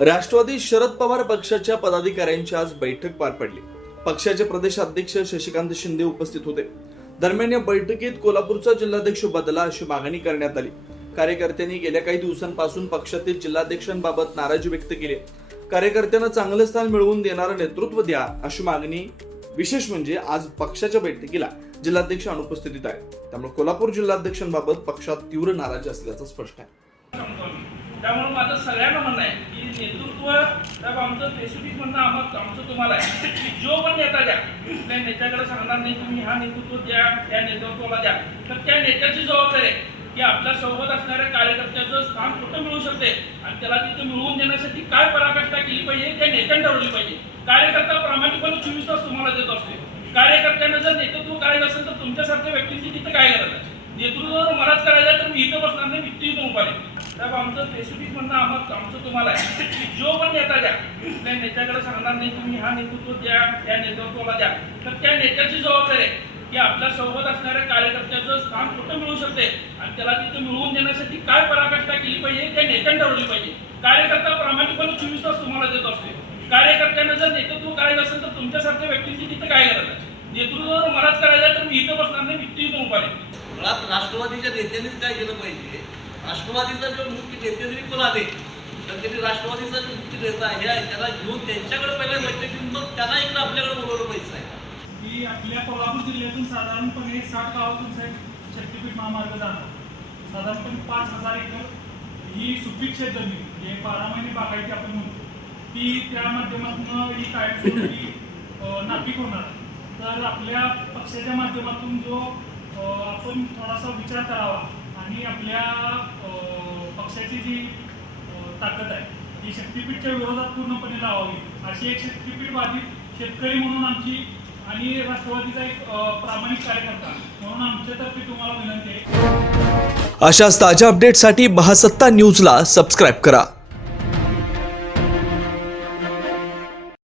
राष्ट्रवादी शरद पवार पक्षाच्या पदाधिकाऱ्यांची आज बैठक पार पडली। पक्षाचे प्रदेशाध्यक्ष शशिकांत शिंदे उपस्थित होते। दरम्यान या बैठकीत कोल्हापूरचा जिल्हाध्यक्ष बदला अशी मागणी करण्यात आली। कार्यकर्त्यांनी गेल्या काही दिवसांपासून पक्षातील जिल्हाध्यक्षांबाबत नाराजी व्यक्त केली। कार्यकर्त्यांना चांगले स्थान मिळवून देणारं नेतृत्व द्या अशी मागणी। विशेष म्हणजे आज पक्षाच्या बैठकीला जिल्हाध्यक्ष अनुपस्थित आहेत, त्यामुळे कोल्हापूर जिल्हाध्यक्षांबाबत पक्षात तीव्र नाराजी असल्याचं स्पष्ट आहे। त्यामुळे माझं सगळ्यांना म्हणणं आहे की नेतृत्व आमचं स्पेसिफिक म्हणणं आमचं तुम्हाला आहे की जो पण नेता द्या, कुठल्या नेत्याकडे सांगणार नाही तुम्ही हा नेतृत्व द्या, त्या नेतृत्वाला द्या, तर त्या नेत्याची जबाबदारी आहे की आपल्या सोबत असणाऱ्या कार्यकर्त्याचं स्थान कुठं मिळू शकते आणि त्याला तिथं मिळवून देण्यासाठी काय पराकाष्ठा केली पाहिजे त्या नेत्याने ठरवली पाहिजे। कार्यकर्ता प्रामाणिकपणे 24 तास तुम्हाला देत असते। कार्यकर्त्यांना जर नेतृत्व करायचं असेल तर तुमच्यासारख्या व्यक्तींची तिथं काय गरज आहे? नेतृत्व जर मलाच करायचं तर मी इथं बसणार नाही, मी इथं उभा आहे। साहेब आमचं स्पेसिफिक म्हणणं आमचं तुम्हाला आहे की जो पण नेता द्या, कुठल्या नेत्याकडे सांगणार नाही तुम्ही हा नेतृत्व द्या, त्या नेतृत्वाला द्या, तर त्या नेत्याची जबाबदारी आहे की आपल्या सोबत असणाऱ्या कार्यकर्त्याचं स्थान कुठं मिळू शकते आणि त्याला तिथं मिळवून देण्यासाठी काय पराकाष्ठा केली पाहिजे त्या नेत्याने ठरवली पाहिजे। कार्यकर्ता प्रामाणिकपणे 24 तास तुम्हाला देत असते। कार्यकर्त्यांना जर नेतृत्व करायचं असेल तर तुमच्यासारख्या व्यक्तींची तिथं काय गरज आहे? नेतृत्व जर मलाच करायचं तर मी इथं बसणार नाही, मी इथं उभा आहे। मुळात राष्ट्रवादीच्या नेत्यांनीच काय केलं पाहिजे, राष्ट्रवादीचा जो मुख्य नेते जरी कोण आले तर त्यांनी राष्ट्रवादीचा जो मुख्य नेता आहे त्याला घेऊन त्यांच्याकडे पहिल्या बैठकीत मग त्यांना इकडे आपल्याकडे बोलवलं पाहिजे आहे की आपल्या कोल्हापूर जिल्ह्यातून साधारणपणे 60 गावातून साहेब शक्तीपीठ महामार्ग जाणार। साधारणपणे 5000 एकर ही सुपीक शेत जमीन, हे 12 महिने बागायती आपण म्हणतो, ती त्या माध्यमातून ही कायमस्वरूपी नापीक होणार। तर आपल्या पक्षाच्या माध्यमातून जो आपण थोडासा विचार करावा आणि आपल्या पक्षाची जी ताकद आहे ती शक्तीपीठच्या विरोधात पूर्णपणे लावावी अशी एक शक्तीपीठ बाधित शेतकरी म्हणून आमची आणि राष्ट्रवादीचा एक प्रामाणिक कार्यकर्ता म्हणून आमच्यातर्फे तुम्हाला विनंती आहे। अशाच ताज्या अपडेटसाठी महासत्ता न्यूजला सबस्क्राईब करा।